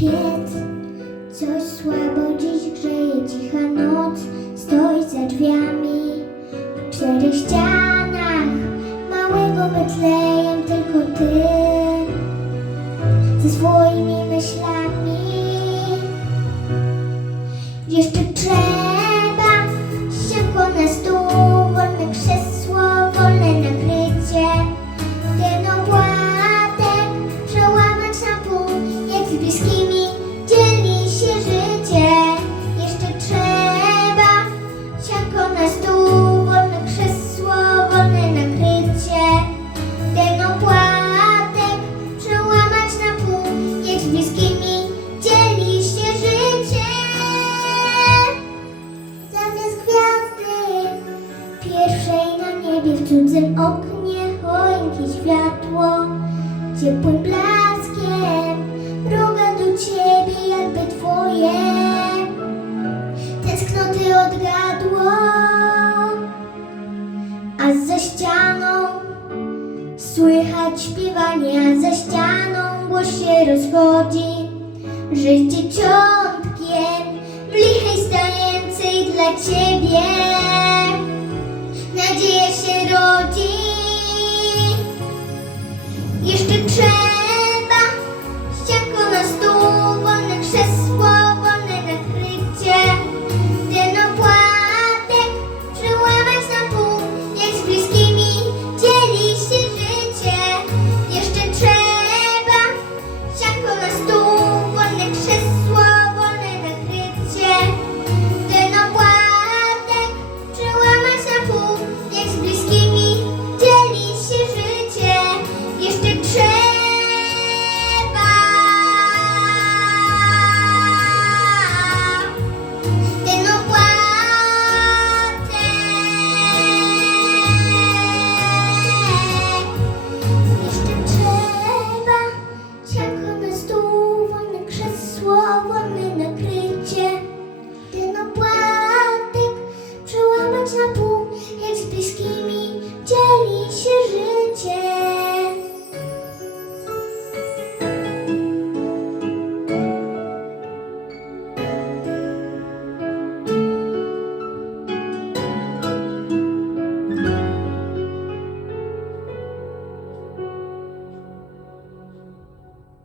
piec. Coś słabo dziś grzeje cicha noc Stoi za drzwiami. W czterech ścianach Małego Betlejem tylko ty. Ze swoimi myślami. Jeszcze trzeba z bliskimi Dzieli się życie. Jeszcze trzeba Sianko na stół Wolne krzesło, wolne nakrycie. Ten opłatek Przełamać na pół Jak z bliskimi Dzieli się życie. Zamiast gwiazdy Pierwszej na niebie w cudzym oknie choinki światło Ciepłym blaskiem twoje Tęsknoty odgadło A za ścianą Słychać śpiewanie, a za ścianą głos się rozchodzi. Że z dzieciątkiem w lichej stającej dla ciebie